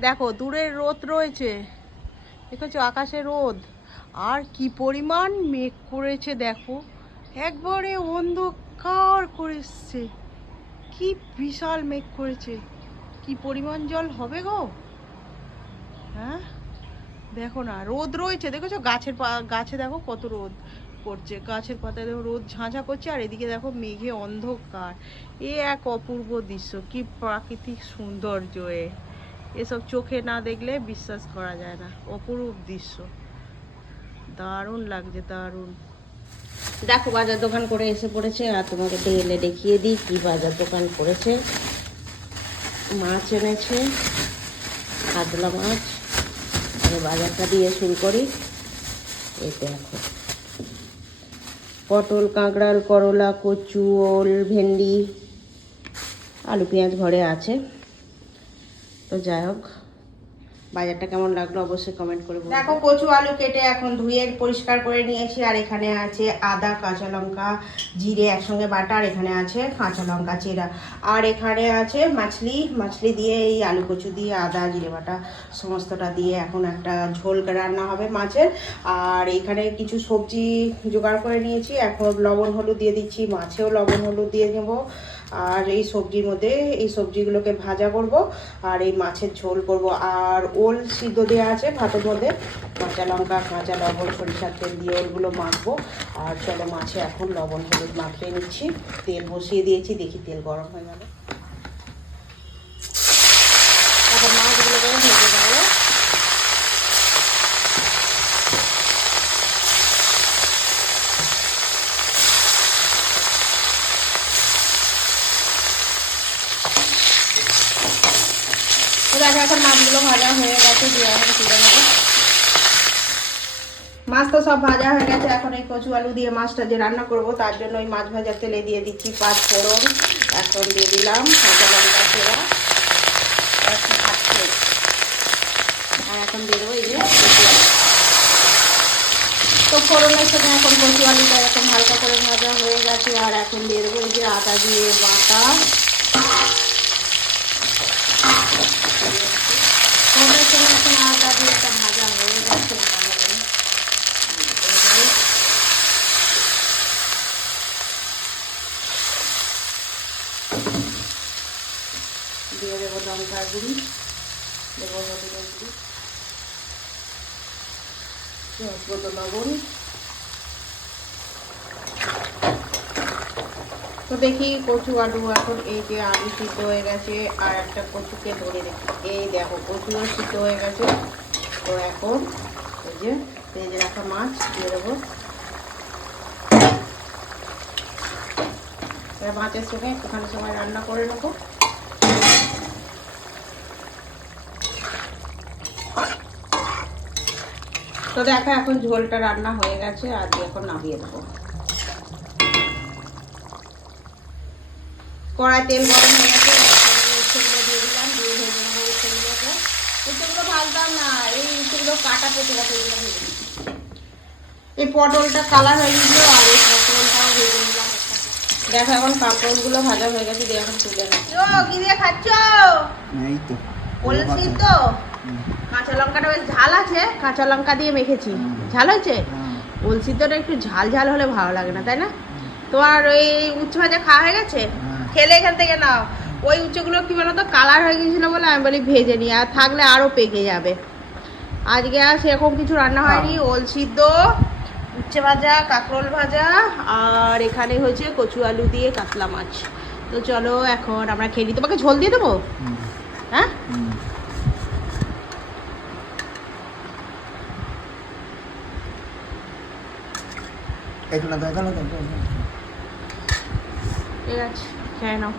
দেখো দূরে রোদ রয়েছে। দেখেছ, আকাশে রোদ। আর কি পরিমাণ মেঘ করেছে, দেখো। একবারে অন্ধকার করে এসছে। কি বিশাল মেঘ করেছে। কি পরিমাণ জল হবে গো? হ্যাঁ? দেখো না, রোদ রয়েছে। দেখেছ, গাছের গাছে দেখো কত রোদ পড়ছে। গাছের পাতায় দেখো রোদ ঝাঁঝা করছে, আর এদিকে দেখো মেঘে অন্ধকার। এ এক অপূর্ব দৃশ্য। কি প্রাকৃতিক সৌন্দর্য এ। এসব চোখে না দেখলে বিশ্বাস করা যায় না। অপরূপ দৃশ্য। দারুণ লাগছে, দারুণ। দেখো, বাজার দোকান করে এসে পড়েছে, আর তোমাকে এলে দেখিয়ে দিই কি বাজার দোকান করেছে। মাছ এনেছে, কাতলা মাছ। আমি বাজারটা দিয়ে শুরু করি। এই দেখো। পটল, কাঁকড়াল, করলা, কচু, ওল, ভেন্ডি, আলু, পেঁয়াজ ঘরে আছে। তো যাই হোক, বাজারটা কেমন লাগল অবশ্যই কমেন্ট করে দেখো, কচু আলু কেটে এখন ধুয়ে পরিষ্কার করে নিয়েছি, আর এখানে আছে আদা, কাঁচা লঙ্কা, জিরে একসঙ্গে বাটা, আর এখানে আছে কাঁচা লঙ্কা, চেরা। আর এখানে আছে মাছলি মাছলি দিয়ে এই আলু কচু দিয়ে আদা, জিরে বাটা, সমস্তটা দিয়ে এখন একটা ঝোল রান্না হবে মাছের। আর এখানে কিছু সবজি জোগাড় করে নিয়েছি, এখন লবণ, হলুদ দিয়ে দিচ্ছি, মাছেও লবণ, হলুদ দিয়ে নেব আর এই সবজির মধ্যে এই সবজিগুলোকে ভাজা করব, আর এই মাছের ঝোল করব। আর ওল সিদ্ধ দেওয়া আছে ভাতের মধ্যে। কাঁচা লঙ্কা, কাঁচা লবণ, সরিষার তেল দিয়ে ওলগুলো মাখবো। আর চলো মাছে এখন লবণ হলুদ মাখিয়ে নিচ্ছি। তেল বসিয়ে দিয়েছি, দেখি তেল গরম হয়ে গেল এখন মাছগুলোকে ভেজে দেবো তো দেখো এখন মাছগুলো ভাজা হয়ে গেছে, দিয়ে এখন মাছ তো সব ভাজা হয়ে গেছে, এখন এই কচু আলু দিয়ে মাছটা যে রান্না করব, তার জন্য ওই মাছ ভাজার তেলে দিয়ে দিচ্ছি পাঁচ ফোড়ন। এখন দিয়ে দিলাম আর এখন দিয়ে দেবো এই যে তো ফোড়নের সঙ্গে এখন কচু আলুটা এখন হালকা করে ভাজা হয়ে গেছে, আর এখন দিয়ে দেবো এই যে আটা দিয়ে বাটা ফোড়নের সঙ্গে এখন আটা দিয়ে একটা ভাজা হয়ে গেছে ভালো করে। দিয়ে দেবো লঙ্কার গুঁড়ি, দেবো গুঁড়ি লবণ। তো দেখি কচু আলু এখন এই যে আলু সিদ্ধ হয়ে গেছে, আর একটা কচুকে ধরে দেখি এই দেখো, কচুও সিদ্ধ হয়ে গেছে। তো এখন এই যে ভেজে রাখা মাছ দিয়ে দেবো। এবার মাছের সঙ্গে একটুখানি সময় রান্না করে নেব। তো দেখো, এখন ঝোলটা রান্না হয়ে গেছে, আর এখন নামিয়ে দেবো। কড়াই তেল গরম হয়ে গেছে না, এই কাটা গেছে। এই পটলটা কালার হয়ে গেছিল, আর এই পটলটাও ভেজে দেখো এখন কাঁকরোলগুলো ভাজা হয়ে গেছে দিয়ে এখন তুলে নেব কি দিয়ে খাচ্ছ? এই তো। বলেছি তো। কাঁচা লঙ্কাটা বেশ ঝাল আছে কাঁচা লঙ্কা দিয়ে মেখেছি। ঝাল হয়েছে? হ্যাঁ। ওল সিদ্ধটা একটু ঝাল ঝাল হলে ভালো লাগে না তাই না? তোমার ওই উচ্ছে ভাজা খাওয়া হয়ে গেছে? হ্যাঁ। খেলে এখান থেকে নাও। ওই উচ্চগুলো কি বলতো কালার হয়ে গেছিল বলে আমি বলি ভেজে নিই আর থাকলে আরও পেকে যাবে। আজকে আর সেরকম কিছু রান্না হয়নি। ওল সিদ্ধ উচ্ছে ভাজা কাঁকরোল ভাজা আর এখানে হয়েছে কচু আলু দিয়ে কাতলা মাছ। তো চলো এখন আমরা খেয়ে নিই। তোমাকে ঝোল দিয়ে দেবো? হ্যাঁ? ঠিক আছে খেয়ে নাও।